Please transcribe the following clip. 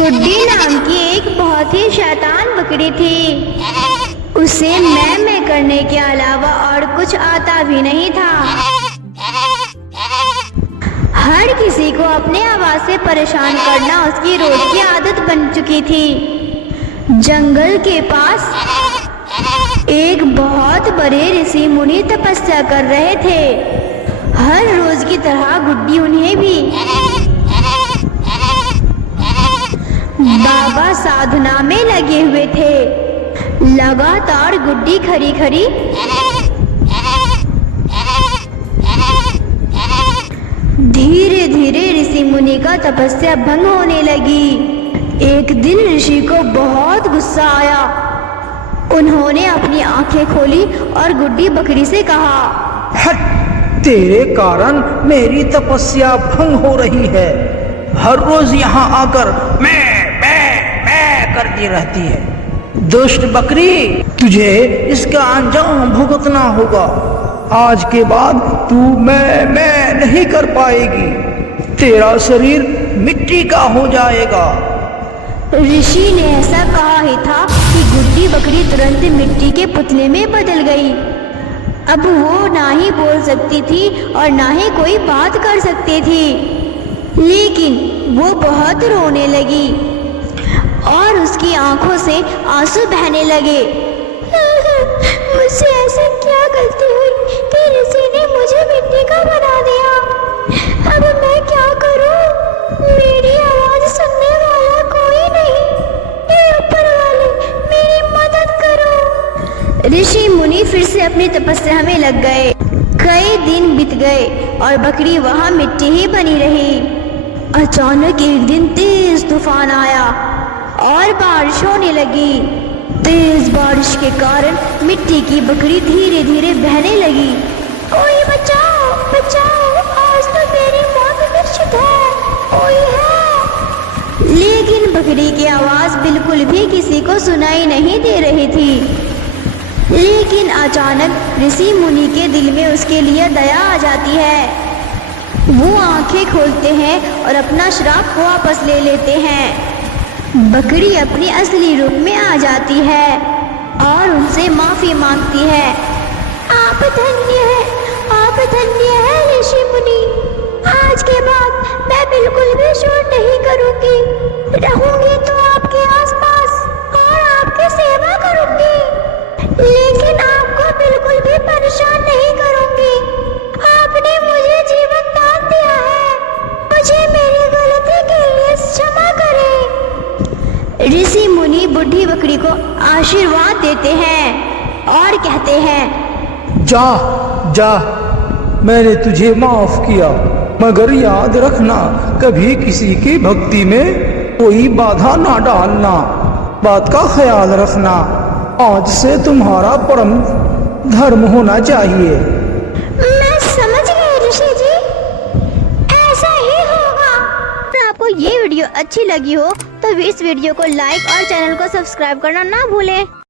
गुड्डी नाम की एक बहुत ही शैतान बकरी थी। उसे मैं करने के अलावा और कुछ आता भी नहीं था। हर किसी को अपने आवाज से परेशान करना उसकी रोज की आदत बन चुकी थी। जंगल के पास एक बहुत बड़े ऋषि मुनि तपस्या कर रहे थे। हर रोज की तरह गुड्डी उन्हें भी बाबा साधना में लगे हुए थे। लगातार गुड्डी खरी खरी धीरे धीरे ऋषि मुनि का तपस्या भंग होने लगी। एक दिन ऋषि को बहुत गुस्सा आया। उन्होंने अपनी आंखें खोली और गुड्डी बकरी से कहा, हट, तेरे कारण मेरी तपस्या भंग हो रही है। हर रोज यहाँ आकर मैं करती रहती है। दुष्ट बकरी, तुझे इसका अंजाम भुगतना होगा। आज के बाद तू मैं नहीं कर पाएगी। तेरा शरीर मिट्टी का हो जाएगा। ऋषि ने ऐसा कहा ही था कि गुड्डी बकरी तुरंत मिट्टी के पुतले में बदल गई। अब वो ना ही बोल सकती थी और ना ही कोई बात कर सकती थी, लेकिन वो बहुत रोने लगी और उसकी आंखों से आंसू बहने लगे। मुझसे ऐसे क्या गलती हुई कि ऋषि ने मुझे मिट्टी का बना दिया। अब मैं क्या करूं? मेरी आवाज सुनने वाला कोई नहीं। हे ऊपर वाले, मेरी मदद करो। ऋषि मुनि फिर से अपनी तपस्या में लग गए। कई दिन बीत गए और बकरी वहां मिट्टी ही बनी रही। अचानक एक दिन तेज तूफान आया और बारिश होने लगी। तेज बारिश के कारण मिट्टी की बकरी धीरे धीरे बहने लगी। कोई बचाओ बचाओ, आज तो मेरी मौत निश्चित है, कोई है। लेकिन बकरी की आवाज बिल्कुल भी किसी को सुनाई नहीं दे रही थी। लेकिन अचानक ऋषि मुनि के दिल में उसके लिए दया आ जाती है। वो आंखें खोलते हैं और अपना श्राप वापस ले लेते हैं। बकरी अपनी असली रूप में आ जाती है और उनसे माफी मांगती है। आप धन्य है ऋषि मुनि। आज के बाद मैं बिल्कुल भी शोर नहीं करूंगी। रहूंगी तो आपके आसपास और आपकी सेवा करूंगी, लेकिन आपको बिल्कुल भी परेशान नहीं करूंगी। आपने मुझे जीवन दान दिया है, मुझे मेरी गलती के लिए क्षमा करें। ऋषि मुनि बुढ़ी बकरी को आशीर्वाद देते हैं और कहते हैं, जा जा, मैंने तुझे माफ किया, मगर याद रखना कभी किसी की भक्ति में कोई बाधा ना डालना। बात का ख्याल रखना। आज से तुम्हारा परम धर्म होना चाहिए। मैं समझ गई ऋषि जी, ऐसा ही होगा। अगर आपको ये वीडियो अच्छी लगी हो तो इस वीडियो को लाइक और चैनल को सब्सक्राइब करना ना भूलें।